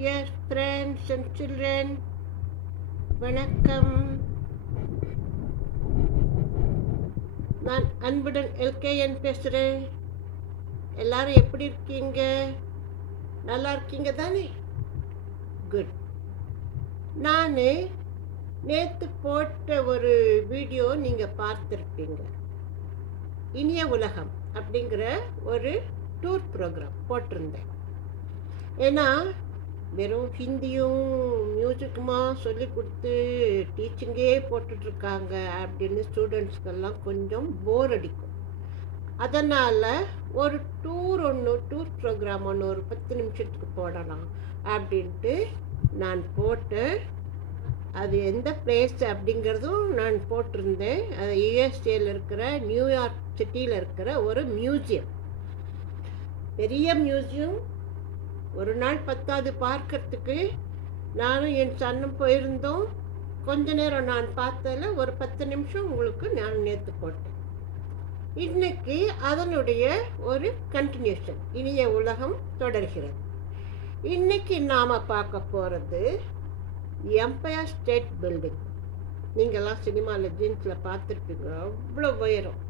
Dear friends and children, வணக்கம். நான் அன்புடன் எல்கேஎன் பேசுகிறேன் எல்லாரும் எப்படி இருக்கீங்க? நல்லா இருக்கீங்க தானே? குட் நான் நேற்று போட்ட ஒரு வீடியோ நீங்கள் பார்த்துருப்பீங்க. இனிய உலகம் அப்படிங்கிற ஒரு டூர் ப்ரோக்ராம் போட்டிருந்தேன். ஏன்னா வெறும் ஹிந்தியும் மியூசிக்குமா சொல்லி கொடுத்து டீச்சிங்கே போட்டுட்ருக்காங்க அப்படின்னு ஸ்டூடெண்ட்ஸ்க்கெல்லாம் கொஞ்சம் போர் அடிக்கும். அதனால் ஒரு டூர் ஒன்று டூர் ப்ரோக்ராம் ஒன்று ஒரு பத்து நிமிஷத்துக்கு போடலாம் அப்படின்ட்டு நான் போட்டு அது எந்த பிளேஸ் அப்படிங்கிறதும் நான் போட்டிருந்தேன். அது யுஎஸ்டியில் இருக்கிற நியூயார்க் சிட்டியில் இருக்கிற ஒரு மியூசியம் பெரிய மியூசியம் ஒரு நாள் பத்தாது பார்க்கறதுக்கு நானும் என் சன்னும் போயிருந்தோம். கொஞ்ச நேரம் நான் பார்த்ததில் ஒரு பத்து நிமிஷம் உங்களுக்கு நான் நேற்று போட்டேன். இன்னைக்கு அதனுடைய ஒரு கண்டினியூஷன் இனிய உலகம் தொடர்கிறது. இன்னைக்கு நாம் பார்க்க போகிறது எம்பயர் ஸ்டேட் பில்டிங் நீங்கள்லாம் சினிமாவில் ஜீன்ஸில் பார்த்துருப்பீங்க. அவ்வளோ உயரம்.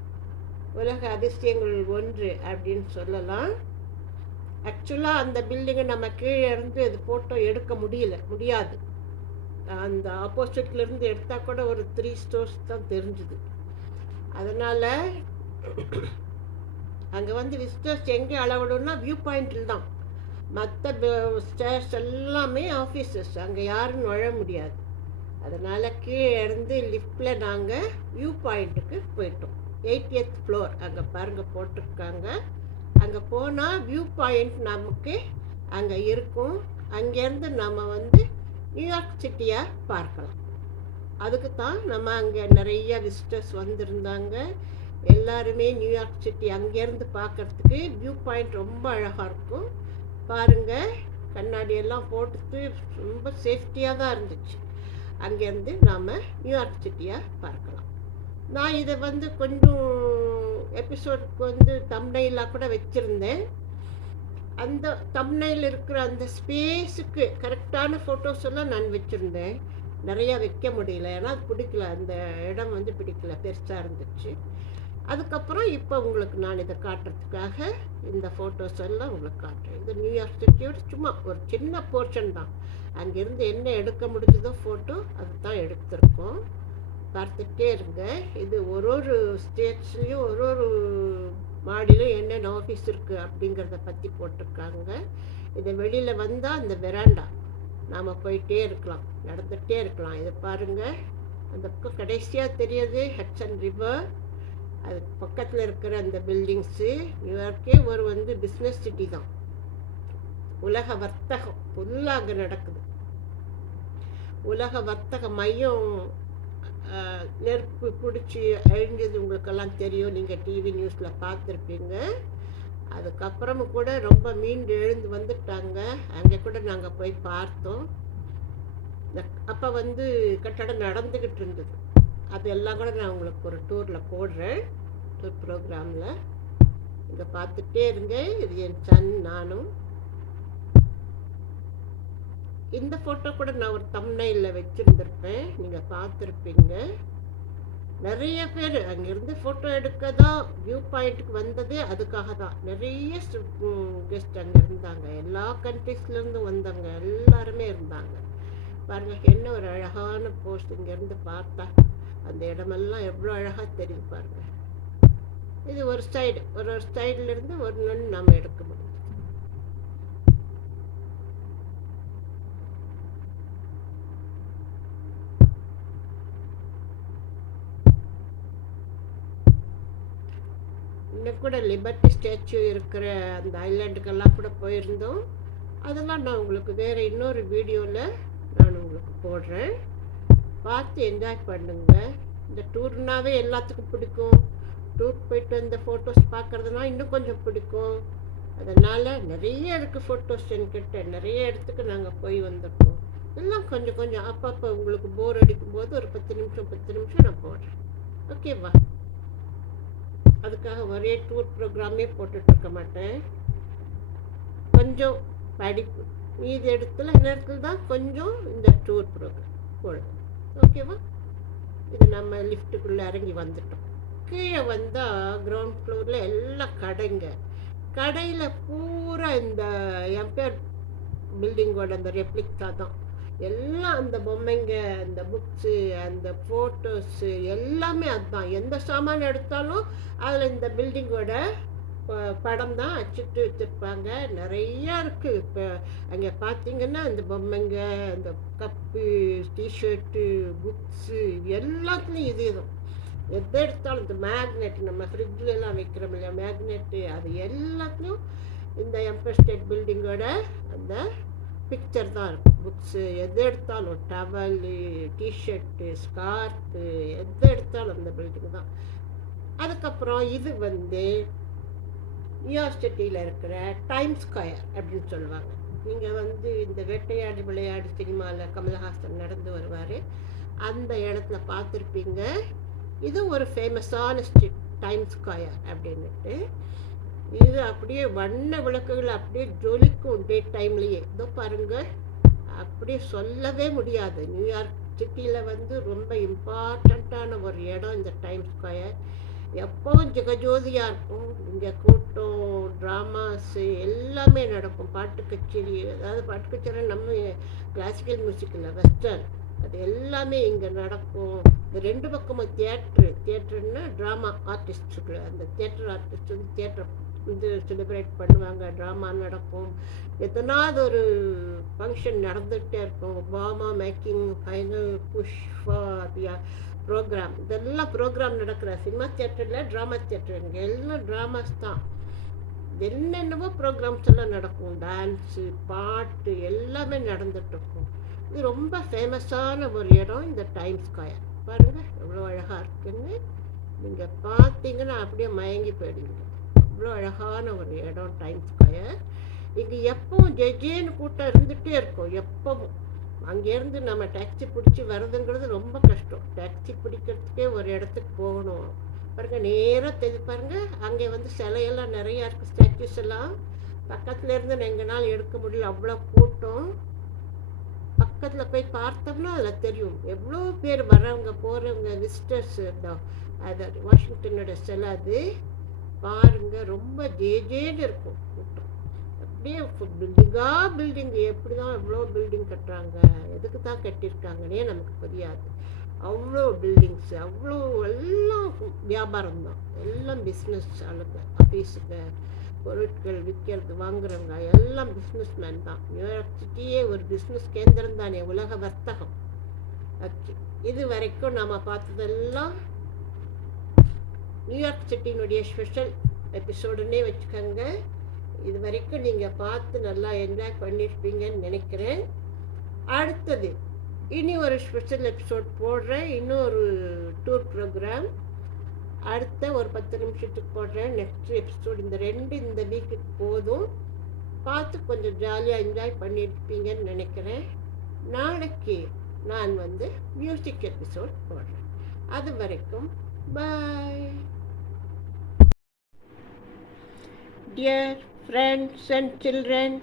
உலக அதிசயங்கள் ஒன்று அப்படின்னு சொல்லலாம். ஆக்சுவலாக அந்த பில்டிங்கை நம்ம கீழே இருந்து அது ஃபோட்டோ எடுக்க முடியல முடியாது. அந்த ஆப்போசிட்லேருந்து எடுத்தால் கூட ஒரு த்ரீ ஸ்டோர்ஸ் தான் தெரிஞ்சுது. அதனால் அங்கே வந்து விசிட்டர்ஸ் எங்கே அளவிடும்னா வியூ பாயிண்டில் தான். மற்ற ஸ்டேர்ஸ் எல்லாமே ஆஃபீஸஸ் அங்கே யாரும் நுழ முடியாது. அதனால் கீழே இருந்து லிஃப்டில் நாங்கள் வியூ பாயிண்ட்டுக்கு போயிட்டோம். எயிட்டியத் ஃப்ளோர் அங்கே பாருங்கள் போட்டிருக்காங்க. அங்கே போனால் வியூ பாயிண்ட் நமக்கு அங்கே இருக்கும். அங்கேருந்து நம்ம வந்து நியூயார்க் சிட்டியாக பார்க்கலாம். அதுக்கு தான் நம்ம அங்கே நிறைய விசிட்டர்ஸ் வந்திருந்தாங்க. எல்லாருமே நியூயார்க் சிட்டி அங்கேருந்து பார்க்குறதுக்கு வியூ பாயிண்ட் ரொம்ப அழகாக இருக்கும். பாருங்கள் கண்ணாடி எல்லாம் போட்டுட்டு ரொம்ப சேஃப்டியாக தான் இருந்துச்சு. அங்கேருந்து நாம் நியூயார்க் சிட்டியாக பார்க்கலாம். நான் இதை வந்து கொஞ்சம் எபிசோடுக்கு வந்து தம்னைலாக கூட வச்சுருந்தேன். அந்த தம்னையில் இருக்கிற அந்த ஸ்பேஸுக்கு கரெக்டான ஃபோட்டோஸ் எல்லாம் நான் வச்சுருந்தேன். நிறையா வைக்க முடியல. ஏன்னா அது பிடிக்கல. அந்த இடம் வந்து பிடிக்கல. பெருசாக இருந்துச்சு. அதுக்கப்புறம் இப்போ உங்களுக்கு நான் இதை காட்டுறதுக்காக இந்த ஃபோட்டோஸ் எல்லாம் உங்களுக்கு காட்டுறேன். இது நியூயார்க் சிட்டியோட சும்மா ஒரு சின்ன போர்ஷன் தான். அங்கேருந்து என்ன எடுக்க முடிஞ்சதோ ஃபோட்டோ அது தான் எடுத்திருக்கோம். பார்த்துட்டே இருங்க இது ஒரு ஒரு ஸ்டேட்ஸ்லேயும் ஒரு ஒரு மாடியிலும் என்னென்ன ஆஃபீஸ் இருக்குது அப்படிங்கிறத பற்றி போட்டிருக்காங்க. இதை வெளியில் வந்தால் அந்த வெராண்டா நாம் போயிட்டே இருக்கலாம் நடந்துகிட்டே இருக்கலாம். இதை பாருங்கள் அந்த பக்கம் கடைசியாக தெரியுது ஹட்சன் ரிவர் அது பக்கத்தில் இருக்கிற அந்த பில்டிங்ஸு நியூயார்க்கே ஒரு வந்து பிஸ்னஸ் சிட்டி தான். உலக வர்த்தகம் ஃபுல்லாக அங்கே நடக்குது. உலக வர்த்தக மையம் நெருப்பு பிடிச்சி அழிஞ்சது உங்களுக்கெல்லாம் தெரியும். நீங்கள் டிவி நியூஸில் பார்த்துருப்பீங்க. அதுக்கப்புறமும் கூட ரொம்ப மீண்டு எழுந்து வந்துட்டாங்க. அங்கே கூட நாங்கள் போய் பார்த்தோம். அப்போ வந்து கட்டடம் நடந்துக்கிட்டு இருந்தது. அதெல்லாம் கூட நான் உங்களுக்கு ஒரு டூரில் போடுறேன். டூர் ப்ரோக்ராமில் இங்கே பார்த்துட்டே இருங்க. இது என் சன் நானும். இந்த ஃபோட்டோ கூட நான் ஒரு தம்னையில் வச்சுருந்துருப்பேன். நீங்கள் பார்த்துருப்பீங்க. நிறைய பேர் அங்கேருந்து ஃபோட்டோ எடுக்க தான் வியூ பாயிண்ட்டுக்கு வந்ததே அதுக்காக தான் நிறைய கெஸ்ட் அங்கே இருந்தாங்க. எல்லா கண்ட்ரிஸ்லேருந்து வந்தாங்க எல்லாருமே இருந்தாங்க. பாருங்கள் என்ன ஒரு அழகான போஸ்ட் இங்கேருந்து பார்த்தா. அந்த இடமெல்லாம் எவ்வளோ அழகாக தெரியும் பாருங்கள் இது ஒரு சைடு ஒரு ஒரு சைட்லேருந்து ஒரு நொன்று நம்ம எடுக்க முடியும் இன்னும் கூட லிபர்ட்டி ஸ்டாச்சு இருக்கிற அந்த ஐலாண்டுக்கெல்லாம் கூட போயிருந்தோம். அதெல்லாம் நான் உங்களுக்கு வேறு இன்னொரு வீடியோவில் நான் உங்களுக்கு போடுறேன். பார்த்து என்ஜாய் பண்ணுங்க. இந்த டூர்னாவே எல்லாத்துக்கும் பிடிக்கும். டூர் போயிட்டு வந்த ஃபோட்டோஸ் பார்க்குறதுனா இன்னும் கொஞ்சம் பிடிக்கும். அதனால் நிறைய இருக்குது ஃபோட்டோஸ் என்கிட்ட. நிறைய இடத்துக்கு நாங்கள் போய் வந்திருக்கோம். எல்லாம் கொஞ்சம் கொஞ்சம் அப்பப்போ உங்களுக்கு போர் அடிக்கும் போது ஒரு பத்து நிமிஷம் பத்து நிமிஷம் நான் போடுறேன். ஓகேவா அதுக்காக ஒரே டூர் ப்ரோக்ராமே போட்டுட்ருக்க மாட்டேன். கொஞ்சம் படிப்பு. மீதி இடத்துல நேரத்தில் தான் கொஞ்சம் இந்த டூர் ப்ரோக்ராம் போடுது ஓகேவா இது நம்ம லிஃப்ட்டுக்குள்ளே இறங்கி வந்துட்டோம். கீழே வந்தால் கிரவுண்ட் ஃப்ளோரில் எல்லாம் கடைங்க. கடையில் பூரா இந்த எம்பையர் பில்டிங்கோட அந்த ரெப்ளிக்ஸா தான். எல்லாம் அந்த பொம்மைங்க அந்த புக்ஸு அந்த ஃபோட்டோஸு எல்லாமே அதுதான். எந்த சாமான் எடுத்தாலும் அதில் இந்த பில்டிங்கோட ப- படம் தான் அச்சிட்டு வச்சுருப்பாங்க. நிறையா இருக்குது இப்போ அங்கே பார்த்தீங்கன்னா அந்த பொம்மைங்க அந்த கப்பு டிஷர்ட்டு புக்ஸு எல்லாத்துலேயும் இது தான். எதை எடுத்தாலும் இந்த மேக்னெட் நம்ம ஃப்ரிட்ஜில் எல்லாம் வைக்கிறோம் இல்லையா? மேக்னெட்டு அது எல்லாத்துலேயும் இந்த எம்பர் ஸ்டேட் பில்டிங்கோட அந்த பிக்சர் தான் இருக்கும். புக்ஸு எது எடுத்தாலும் டவலு டிஷர்ட்டு ஸ்கார்ஃபு எது எடுத்தாலும் அந்த பில்டிங் தான். அதுக்கப்புறம் இது வந்து யூனிவர்சிட்டியில் சிட்டியில் இருக்கிற டைம் ஸ்கொயர் அப்படின்னு சொல்லுவாங்க. நீங்கள் வந்து இந்த வேட்டையாடு விளையாடு சினிமாவில் கமல்ஹாசன் நடந்து வருவார். அந்த இடத்துல பார்த்துருப்பீங்க. இது ஒரு ஃபேமஸான ஸ்ட்ரீட் டைம் ஸ்கொயர் அப்படின்ட்டு இது அப்படியே வண்ண விளக்குகள் அப்படியே ஜொலிக்கும் டே டைம்லேயே இதோ பாருங்கள் அப்படியே சொல்லவே முடியாது. நியூயார்க் சிட்டியில் வந்து ரொம்ப இம்பார்ட்டண்ட்டான ஒரு இடம் இந்த டைம் ஸ்கொயர் எப்போவும் ஜெகஜோதியாக இருக்கும். இங்கே கூட்டம் ட்ராமாஸு எல்லாமே நடக்கும். பாட்டு கச்சேரி அதாவது பாட்டு கச்சேரி நம்ம கிளாசிக்கல் மியூசிக் இல்லை வெஸ்டர்ன் அது எல்லாமே இங்கே நடக்கும். இந்த ரெண்டு பக்கமும் தியேட்ரு தியேட்டர்னா ட்ராமா ஆர்டிஸ்ட்டுக்கு அந்த தியேட்டர் ஆர்டிஸ்ட் வந்து தியேட்டர் இது செலிப்ரேட் பண்ணுவாங்க ட்ராமா நடக்கும். எத்தனாவது ஒரு ஃபங்க்ஷன் நடந்துகிட்டே இருக்கும். Obama making final push for programme இதெல்லாம் ப்ரோக்ராம் நடக்கிற சினிமா தியேட்டரில் ட்ராமா தியேட்டர் இங்கே எல்லாம் ட்ராமாஸ் தான். என்னென்னவோ ப்ரோக்ராம்ஸ் எல்லாம் நடக்கும். டான்ஸு பாட்டு எல்லாமே நடந்துகிட்ருக்கும் இது ரொம்ப ஃபேமஸான ஒரு இடம் இந்த டைம் ஸ்கொயர் பாருங்கள் எவ்வளோ அழகாக இருக்குன்னு. நீங்கள் பார்த்தீங்கன்னா அப்படியே மயங்கி போயிடுவீங்க. அவ்வளோ அழகான ஒரு இடம் டைம் ஸ்கொயர் இங்கே எப்பவும் ஜெஜேன்னு கூட்டம் இருந்துகிட்டே இருக்கும் எப்பவும். அங்கேருந்து நம்ம டாக்ஸி பிடிச்சி வர்றதுங்கிறது ரொம்ப கஷ்டம். டாக்ஸி பிடிக்கிறதுக்கே ஒரு இடத்துக்கு போகணும். பாருங்கள் நேராக தெரிஞ்சு பாருங்கள் அங்கே வந்து சிலையெல்லாம் நிறையா இருக்குது ஸ்டாச்சுஸ் எல்லாம். பக்கத்துலேருந்து இருந்து எடுக்க முடியல அவ்வளோ கூட்டம். பக்கத்தில் போய் பார்த்தோம்னா அதில் தெரியும். எவ்வளோ பேர் வர்றவங்க போகிறவங்க விசிட்டர்ஸ் அது வாஷிங்டனோட சிலை அது. பாருங்க ரொம்ப ஜேஜேன்னு இருக்கும் கூட்டம். அப்படியே பில்டிங்காக பில்டிங் எப்படி தான் எவ்வளோ பில்டிங் கட்டுறாங்க எதுக்கு தான் கட்டியிருக்காங்கன்னே நமக்கு புரியாது. அவ்வளோ பில்டிங்ஸு அவ்வளோ எல்லாம் வியாபாரம் தான் எல்லாம் பிஸ்னஸ் ஆளுங்க ஆஃபீஸுங்க பொருட்கள் விற்கிறது வாங்குறவங்க எல்லாம் பிஸ்னஸ் மேன் தான் நியூயார்க் சிட்டியே ஒரு பிஸ்னஸ் கேந்திரம் தானே உலக வர்த்தகம். இது வரைக்கும் நாம் பார்த்ததெல்லாம் நியூயார்க் சிட்டினுடைய ஸ்பெஷல் எபிசோடுன்னே வச்சுக்கோங்க. இது வரைக்கும் நீங்கள் பார்த்து நல்லா என்ஜாய் பண்ணியிருப்பீங்கன்னு நினைக்கிறேன். அடுத்தது இனி ஒரு ஸ்பெஷல் எபிசோட் போடுறேன். இன்னொரு டூர் ப்ரோக்ராம் அடுத்த ஒரு பத்து நிமிஷத்துக்கு போடுறேன். நெக்ஸ்ட் எபிசோட் இந்த ரெண்டு இந்த வீக்குக்கு போதும். பார்த்து கொஞ்சம் ஜாலியாக என்ஜாய் பண்ணியிருப்பீங்கன்னு நினைக்கிறேன். நாளைக்கு நான் வந்து மியூசிக் எபிசோட் போடுறேன். அது வரைக்கும் Bye. Dear friends and children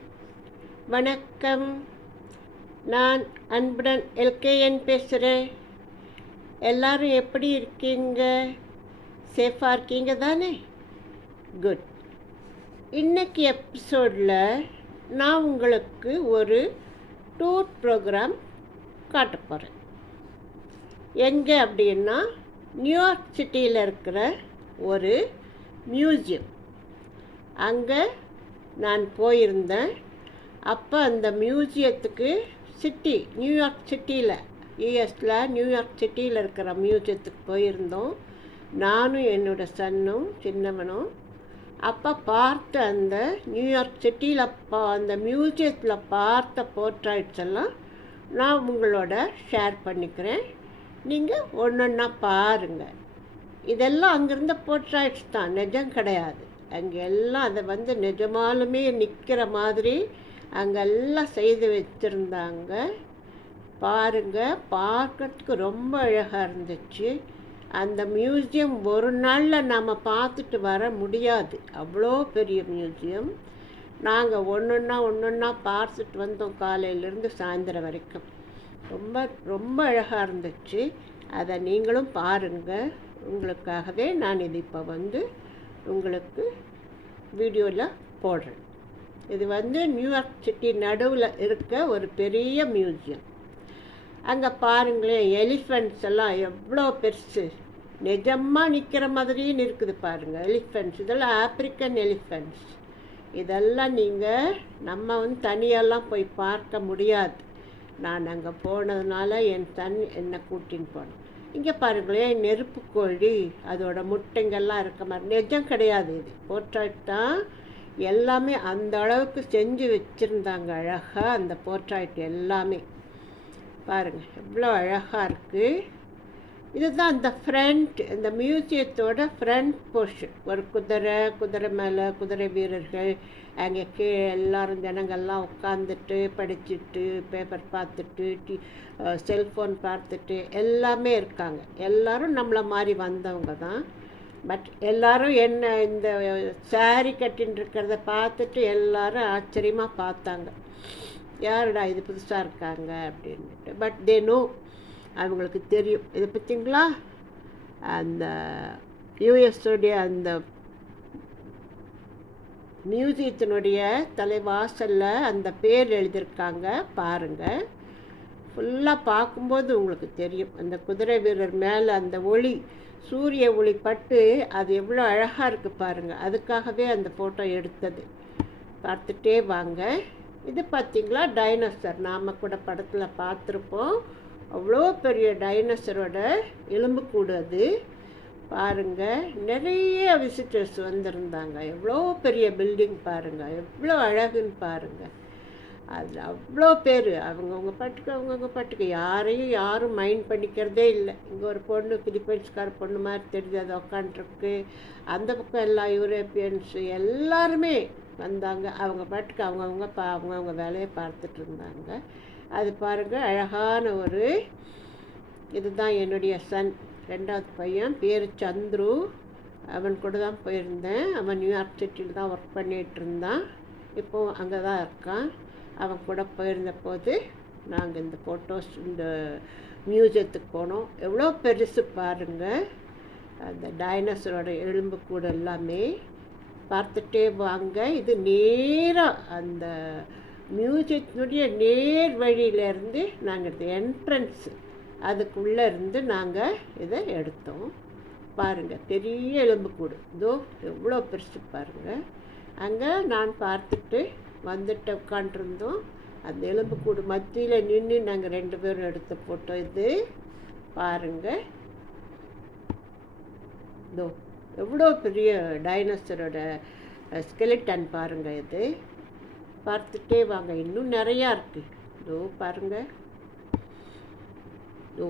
வணக்கம். நான் அன்புடன் எல்கேஎன் பேசுகிறேன் எல்லாரும் எப்படி இருக்கீங்க? சேஃபாக இருக்கீங்க தானே? குட் இன்னைக்கு எபிசோடில் நான் உங்களுக்கு ஒரு டூர் ப்ரோக்ராம் காட்ட போகிறேன் எங்கே அப்படின்னா நியூயார்க் சிட்டியில் இருக்கிற ஒரு மியூசியம். அங்கே நான் போயிருந்தேன். அப்போ அந்த மியூசியத்துக்கு சிட்டி நியூயார்க் சிட்டியில் யூஎஸில் நியூயார்க் சிட்டியில் இருக்கிற மியூசியத்துக்கு போயிருந்தோம். நானும் என்னோடய சன்னும் சின்னவனும். அப்போ பார்த்த அந்த நியூயார்க் சிட்டியில் பா அந்த மியூசியத்தில் பார்த்த போர்ட்ரைட்ஸ் எல்லாம் நான் உங்களோட ஷேர் பண்ணிக்கிறேன். நீங்கள் ஒன்று ஒன்றா பாருங்கள் இதெல்லாம் அங்கேருந்த போர்ட்ரைட்ஸ் தான். நிஜம் கிடையாது. அங்கே எல்லாம் அதை வந்து நிஜமாலுமே நிற்கிற மாதிரி அங்கெல்லாம் செய்து வச்சுருந்தாங்க. பாருங்கள் பார்க்கறதுக்கு ரொம்ப அழகாக இருந்துச்சு. அந்த மியூசியம் ஒரு நாளில் நாம் பார்த்துட்டு வர முடியாது. அவ்வளோ பெரிய மியூசியம் நாங்கள் ஒன்று ஒன்றா ஒன்று ஒன்றா பார்த்துட்டு வந்தோம் காலையிலேருந்து சாயந்தரம் வரைக்கும். ரொம்ப ரொம்ப அழகாக இருந்துச்சு. அதை நீங்களும் பாருங்கள் உங்களுக்காகவே நான் இது இப்போ வந்து உங்களுக்கு வீடியோவில் போடுறேன். இது வந்து நியூயார்க் சிட்டி நடுவில் இருக்க ஒரு பெரிய மியூசியம். அங்கே பாருங்களேன் எலிஃபெண்ட்ஸ் எல்லாம் எவ்வளோ பெருசு. நிஜமாக நிற்கிற மாதிரியும் இருக்குது பாருங்கள் எலிஃபெண்ட்ஸ் இதெல்லாம் ஆப்ரிக்கன் எலிஃபெண்ட்ஸ் இதெல்லாம் நீங்கள் நம்ம வந்து தனியெல்லாம் போய் பார்க்க முடியாது. நான் அங்கே போனதுனால என் தன் என்னை கூட்டின்னு போனேன். இங்கே பாருங்களேன் நெருப்பு கோழி அதோட முட்டைங்கள்லாம் இருக்க மாதிரி. நிஜம் கிடையாது இது. போர்ட்ரைட் தான் எல்லாமே அந்த அளவுக்கு செஞ்சு வச்சுருந்தாங்க அழகாக அந்த போர்ட்ராய்ட் எல்லாமே. பாருங்கள் எவ்வளோ அழகாக இருக்குது இதுதான் இந்த ஃப்ரண்ட் இந்த மியூசியத்தோட ஃப்ரண்ட் போர்ஷன் ஒரு குதிரை குதிரை மேலே குதிரை வீரர்கள் அங்கே கீழே எல்லாரும் ஜனங்கள்லாம் உட்காந்துட்டு படிச்சுட்டு பேப்பர் பார்த்துட்டு டி செல்ஃபோன் பார்த்துட்டு எல்லாமே இருக்காங்க. எல்லாரும் நம்மளை மாதிரி வந்தவங்க தான். பட் எல்லாரும் என்ன இந்த சாரி கட்டின்னு இருக்கிறத பார்த்துட்டு எல்லாரும் ஆச்சரியமாக பார்த்தாங்க. யாருடா இது புதுசாக இருக்காங்க அப்படின்ட்டு பட் தே நோ அவங்களுக்கு தெரியும். இதை பார்த்திங்களா அந்த யூஎஸோடைய அந்த மியூசியத்தினுடைய தலைவாசலில் அந்த பேர் எழுதியிருக்காங்க. பாருங்கள் ஃபுல்லாக பார்க்கும்போது உங்களுக்கு தெரியும். அந்த குதிரை வீரர் மேலே அந்த ஒளி சூரிய ஒளி பட்டு அது எவ்வளோ அழகாக இருக்குது பாருங்கள் அதுக்காகவே அந்த ஃபோட்டோ எடுத்தது. பார்த்துட்டே வாங்க. இது பார்த்திங்களா டைனோசர். நாம் கூட படத்தில் பார்த்துருப்போம். அவ்வளோ பெரிய டைனோசரோட எலும்புக்கூடு அது. பாருங்கள் நிறைய விசிட்டர்ஸ் வந்திருந்தாங்க. எவ்வளோ பெரிய பில்டிங் பாருங்கள் எவ்வளோ அழகுன்னு பாருங்கள் அது அவ்வளோ பேர். அவங்கவுங்க பாட்டுக்கு அவங்கவுங்க பாட்டுக்கு. யாரையும் யாரும் மைண்ட் பண்ணிக்கிறதே இல்லை. இங்கே ஒரு பொண்ணு பிலிப்பைன்ஸ்கார பொண்ணு மாதிரி தெரியுது. அது உக்காண்ட்ருக்கு அந்த பக்கம் எல்லா யூரோப்பியன்ஸு எல்லாருமே வந்தாங்க. அவங்க பாட்டுக்கு அவங்கவுங்க பா அவங்கவுங்க வேலையை பார்த்துட்டு இருந்தாங்க. அது பாருங்கள் அழகான ஒரு இதுதான் என்னுடைய சன் ரெண்டாவது பையன் பேர் சந்துரு. அவன் கூட தான் போயிருந்தேன். அவன் நியூயார்க் சிட்டியில் தான் ஒர்க் பண்ணிகிட்டு இருந்தான். இப்போது அங்கே தான் இருக்கான். அவன் கூட போயிருந்த போது நாங்கள் இந்த ஃபோட்டோஸ் இந்த மியூசியத்துக்கு போனோம். எவ்வளோ பெருசு பாருங்கள் அந்த டைனோசரோட எலும்பு கூட எல்லாமே. பார்த்துட்டே வாங்க. இது நேராக அந்த மியூசியத்தினுடைய நேர் வழியிலேருந்து நாங்கள் இந்த என்ட்ரன்ஸு அதுக்குள்ளே இருந்து நாங்கள் இதை எடுத்தோம். பாருங்கள் பெரிய எலும்புக்கூடு இதோ எவ்வளோ பெருசு பாருங்கள் அங்கே நான் பார்த்துட்டு வந்துட்டு உட்காண்ட்ருந்தோம் அந்த எலும்புக்கூடு மத்தியில் நின்று நாங்கள் ரெண்டு பேரும் எடுத்த ஃபோட்டோ இது பாருங்கள் இதோ எவ்வளோ பெரிய டைனோசரோட ஸ்கெலிட்டன் பாருங்கள் இது. பார்த்துட்டே வாங்க. இன்னும் நிறையா இருக்குது இதோ பாருங்கள் ஓ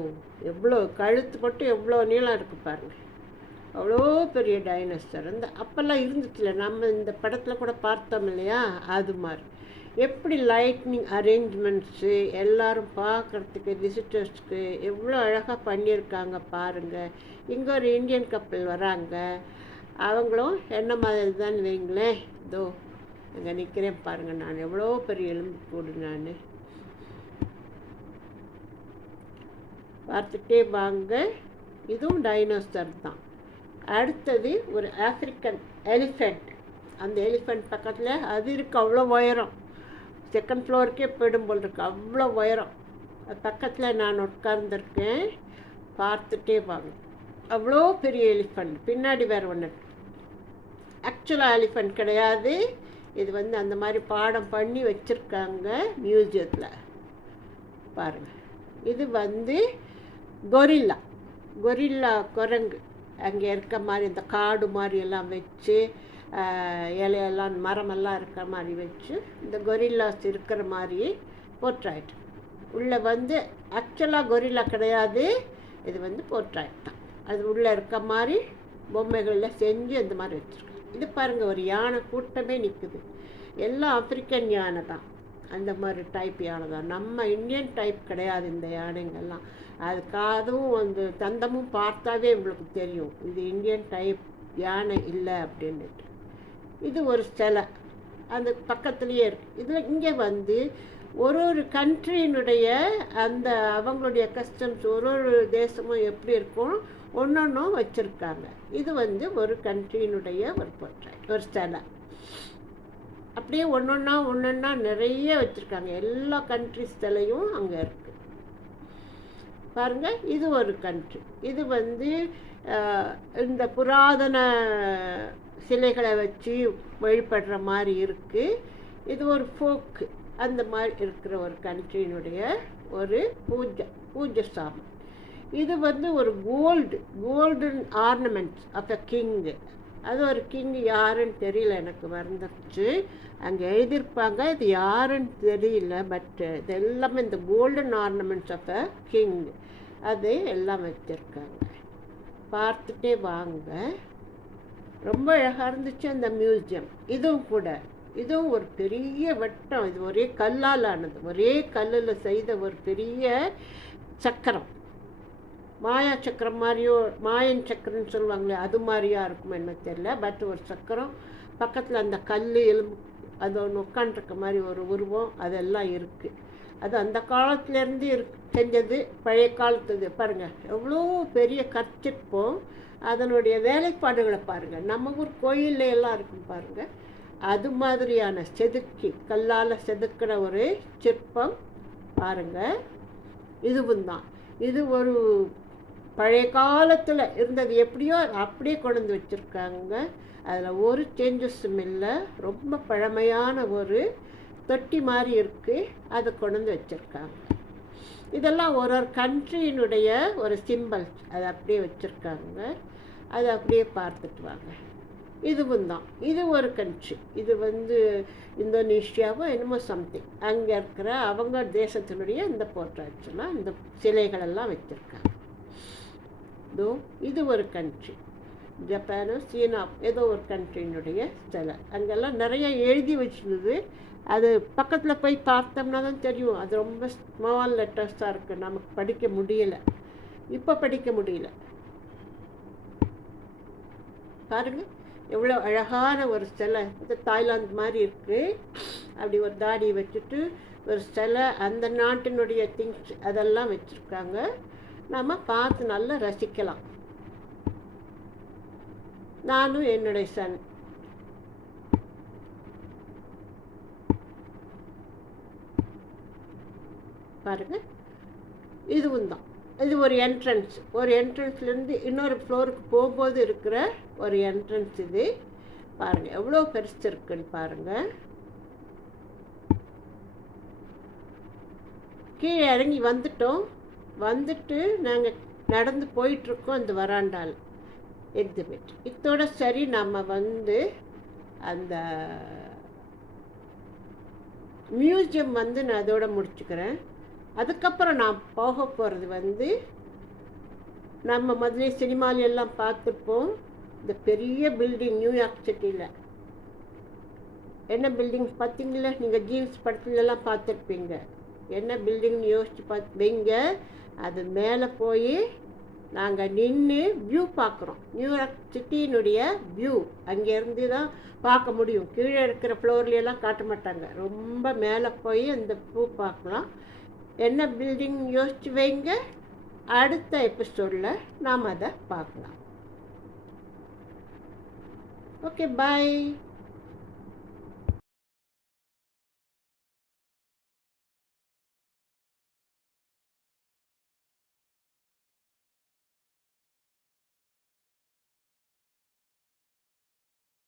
எவ்வளோ கழுத்து மட்டும் எவ்வளோ நீளம் இருக்குது பாருங்கள் அவ்வளோ பெரிய டைனோசர் அந்த அப்போல்லாம் இருந்துச்சுல நம்ம இந்த படத்தில் கூட பார்த்தோம் இல்லையா? அது மாதிரி. எப்படி லைட்னிங் அரேஞ்ச்மெண்ட்ஸு எல்லோரும் பார்க்குறதுக்கு விசிட்டர்ஸ்க்கு எவ்வளோ அழகாக பண்ணியிருக்காங்க பாருங்கள் இங்கே ஒரு இந்தியன் கப்பல் வராங்க. அவங்களும் என்ன மாதிரி தான் வைங்களேன்? இதோ அங்கே நிற்கிறேன் பாருங்கள் நான் எவ்வளோ பெரிய எலும்பு கூடு நான். பார்த்துட்டே வாங்க. இதுவும் டைனோசர் தான். அடுத்தது ஒரு ஆஃப்ரிக்கன் எலிஃபெண்ட் அந்த எலிஃபெண்ட் பக்கத்தில் அது இருக்குது அவ்வளோ உயரம். செகண்ட் ஃப்ளோருக்கே போயிடும் போல் இருக்கு அவ்வளோ உயரம். அது பக்கத்தில் நான் உட்கார்ந்துருக்கேன். பார்த்துட்டே வாங்க. அவ்வளோ பெரிய எலிஃபெண்ட் பின்னாடி வேறு ஒன்று ஆக்சுவலாக எலிஃபெண்ட் கிடையாது. இது வந்து அந்த மாதிரி பாடம் பண்ணி வச்சுருக்காங்க மியூசியத்தில். பாருங்கள் இது வந்து கொரில்லா. கொரில்லா குரங்கு. அங்கே இருக்க மாதிரி இந்த காடு மாதிரி எல்லாம் வச்சு இலையெல்லாம் மரமெல்லாம் இருக்கிற மாதிரி வச்சு இந்த கொரில்லாஸ் இருக்கிற மாதிரி போர்ட்ராய்ட். உள்ளே வந்து ஆக்சுவலாக கொரில்லா கிடையாது. இது வந்து போர்ட்ராய்ட் தான். அது உள்ளே இருக்க மாதிரி பொம்மைகளில் செஞ்சு அந்த மாதிரி வச்சுருக்கோம் இது பாருங்கள் ஒரு யானை கூட்டமே நிற்குது எல்லாம் ஆப்பிரிக்கன் யானை தான். அந்த மாதிரி டைப் யானை தான். நம்ம இந்தியன் டைப் கிடையாது இந்த யானைங்கள்லாம். அது காதும் அந்த தந்தமும் பார்த்தாவே உங்களுக்கு தெரியும். இது இந்தியன் டைப் யானை இல்லை அப்படின்னுட்டு. இது ஒரு சிலை. அந்த பக்கத்துலேயே இருக்குது இதில் இங்கே வந்து ஒரு ஒரு கண்ட்ரியினுடைய அந்த அவங்களுடைய கஸ்டம்ஸ் ஒரு ஒரு தேசமும் எப்படி இருக்கும்? ஒன்றொன்றும் வச்சுருக்காங்க. இது வந்து ஒரு கண்ட்ரியினுடைய ஒரு போர்ட்ரேட் ஒரு சிலை அப்படியே ஒன்றொன்னா ஒன்றொன்றா நிறைய வச்சுருக்காங்க. எல்லா கண்ட்ரிஸ் சிலையும் அங்கே இருக்குது பாருங்கள் இது ஒரு கண்ட்ரி. இது வந்து இந்த புராதன சிலைகளை வச்சு வழிபடுற மாதிரி இருக்குது இது ஒரு ஃபோக்கு அந்த மாதிரி இருக்கிற ஒரு கண்ட்ரியினுடைய ஒரு பூஜை பூஜை சாமம் இது வந்து ஒரு gold golden ornaments of a king அது ஒரு கிங் யாருன்னு தெரியல எனக்கு மறந்துருச்சு. அங்கே எழுதியிருப்பாங்க இது யாருன்னு தெரியல பட் இது எல்லாமே இந்த golden ornaments of a king அது எல்லாம் வச்சுருக்காங்க. பார்த்துட்டே வாங்க. ரொம்ப அழகாக இருந்துச்சு அந்த மியூசியம் இதுவும் கூட இதுவும் ஒரு பெரிய வட்டம். இது ஒரே கல்லால் ஆனது ஒரே கல்லில் செய்த ஒரு பெரிய சக்கரம். மாயா சக்கரம் மாதிரியோ மாயன் சக்கரம்னு சொல்லுவாங்களே அது மாதிரியா இருக்கும் என்ன தெரியல. பட் ஒரு சக்கரம் பக்கத்தில் அந்த கல் எலும்பு அது ஒன்று உட்காண்டிருக்க மாதிரி ஒரு உருவம் அதெல்லாம் இருக்குது அது அந்த காலத்துலேருந்து இரு செஞ்சது பழைய காலத்துது. பாருங்கள் எவ்வளோ பெரிய கற்சிற்பம் அதனுடைய வேலைப்பாடுகளை பாருங்கள் நம்ம ஊர் கோயிலில் எல்லாம் இருக்கும் பாருங்கள் அது மாதிரியான செதுக்கி கல்லால் செதுக்கிற ஒரு சிற்பம் பாருங்கள் இதுவும் தான். இது ஒரு பழைய காலத்தில் இருந்தது எப்படியோ அதை அப்படியே கொண்டு வந்து வச்சுருக்காங்க. அதில் ஒரு சேஞ்சஸும் இல்லை. ரொம்ப பழமையான ஒரு தொட்டி மாதிரி இருக்குது அதை கொண்டு வந்து வச்சுருக்காங்க. இதெல்லாம் ஒரு ஒரு கண்ட்ரியினுடைய ஒரு சிம்பிள்ஸ் அதை அப்படியே வச்சுருக்காங்க. அதை அப்படியே பார்த்துட்டு வாங்க. இதுவும் தான். இது ஒரு கண்ட்ரி இது வந்து இந்தோனேஷியாவோ என்னமோ சம்திங் அங்கே இருக்கிற அவங்க தேசத்தினுடைய இந்த போட்டாச்சுன்னா இந்த சிலைகளெல்லாம் வச்சுருக்காங்க. இதோ இது ஒரு கண்ட்ரி ஜப்பானோ சீனா ஏதோ ஒரு கண்ட்ரியினுடைய சிலை. அங்கெல்லாம் நிறைய எழுதி வச்சிருந்தது. அது பக்கத்தில் போய் பார்த்தோம்னா தான் தெரியும். அது ரொம்ப ஸ்மால் லெட்டர்ஸாக இருக்குது நமக்கு படிக்க முடியல. இப்போ படிக்க முடியல. பாருங்கள் எவ்வளோ அழகான ஒரு சிலை. இது தாய்லாந்து மாதிரி இருக்குது அப்படி ஒரு தாடி வச்சுட்டு ஒரு சிலை. அந்த நாட்டினுடைய திங்ஸ் அதெல்லாம் வச்சுருக்காங்க. நம்ம பார்த்து நல்லா ரசிக்கலாம். நானும் என்னுடைய சன் பாருங்க. இதுவும் தான். இது ஒரு என்ட்ரன்ஸ் ஒரு என்ட்ரன்ஸ்லேருந்து இன்னொரு ஃப்ளோருக்கு போகும்போது இருக்கிற ஒரு என்ட்ரன்ஸ் இது. பாருங்கள் எவ்வளோ பெருசு இருக்குன்னு பாருங்கள் கீழே இறங்கி வந்துட்டோம். வந்துட்டு நாங்கள் நடந்து போயிட்டுருக்கோம் அந்த வராண்டால் எக்ஸிபிட். இத்தோட சரி நம்ம வந்து அந்த மியூசியம் வந்து நான் அதோட முடிச்சுக்கிறேன். அதுக்கப்புறம் நான் போக போகிறது வந்து நம்ம மதுரை சினிமாவில் எல்லாம் பார்த்துருப்போம். இந்த பெரிய பில்டிங் நியூயார்க் சிட்டியில். என்ன பில்டிங் பார்த்தீங்களா? நீங்கள் ஜீன்ஸ் படத்துலலாம் பார்த்துருப்பீங்க. என்ன பில்டிங்னு யோசிச்சு பார்த்து வைங்க. அது மேலே போய் நாங்கள் நின்று வியூ பார்க்குறோம் நியூயார்க் சிட்டியினுடைய வியூ அங்கேருந்து தான் பார்க்க முடியும். கீழே இருக்கிற ஃப்ளோர்லையெல்லாம் காட்ட மாட்டாங்க. ரொம்ப மேலே போய் அந்த பூ பார்க்கலாம். என்ன பில்டிங் யோசிச்சு வைங்க. அடுத்த எபிசோடில் நாம் அதை பார்க்கலாம். Okay bye